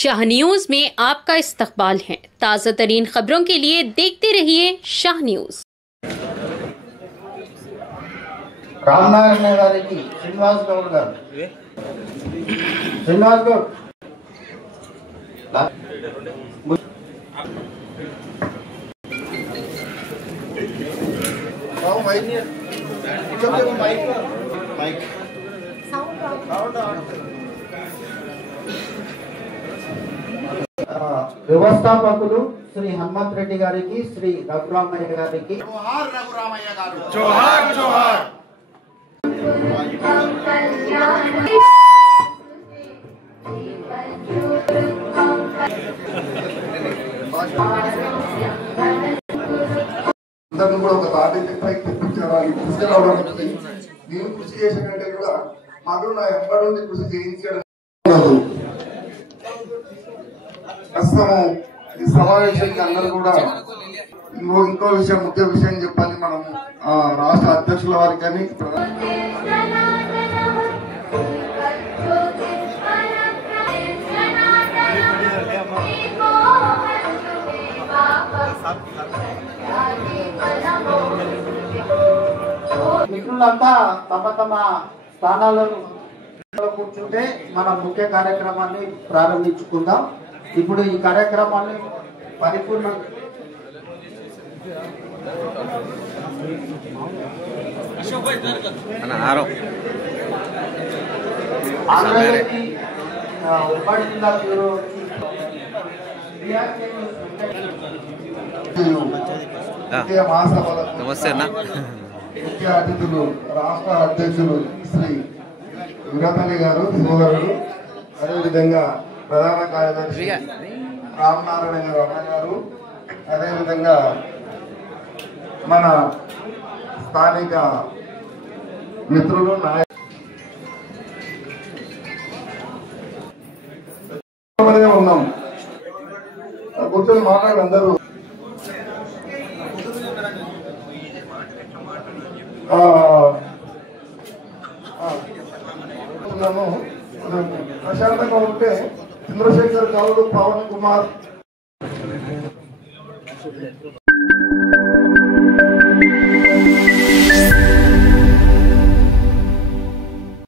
Shah news में आपका इस्तकबाल है। ताज़ा तरीन खबरों के लिए देखते रहिए शाह न्यूज। रामनारायण गारी की श्रीनिवास गौड़ गाరు श्रीनिवास गौड़ వ్యవస్థాపకులు శ్రీ హనుమంత్ రెడ్డి గారికి శ్రీ రఘురామయ్య గారికి జోహార్ రఘురామయ్య గారు జోహార్ జోహార్ అందరిని కూడా ఒక తాటి పైకి తెప్పించారు తీసుకురావడం నేను కృషి చేసిన కంటే కూడా మాకు నా ఎంబడి ఉంది కృషి చేయించడం ప్రస్తుతం ఈ సమావేశానికి అందరూ కూడా ఇంకో విషయం ముఖ్య విషయం చెప్పాలి మనం రాష్ట్ర అధ్యక్షుల వారికి కానీ మిత్రులంతా తమ తమ స్థానాలను కూర్చుంటే మన ముఖ్య కార్యక్రమాన్ని ప్రారంభించుకుందాం. ఇప్పుడు ఈ కార్యక్రమాన్ని పరిపూర్ణ ఉమ్మడి జిల్లా బ్యూరో ముఖ్య అతిథులు రాష్ట్ర అధ్యక్షులు శ్రీ వీరపల్లి గారు సోదరుడు, అదేవిధంగా ప్రధాన కార్యదర్శి రామనారాయణ గారు, అదేవిధంగా మన స్థానిక మిత్రులు ఉన్నాం. కూర్చొని మాట్లాడి అందరూ ప్రశాంతంగా ఉంటే చంద్రశేఖర్ గౌడ్, పవన్ కుమార్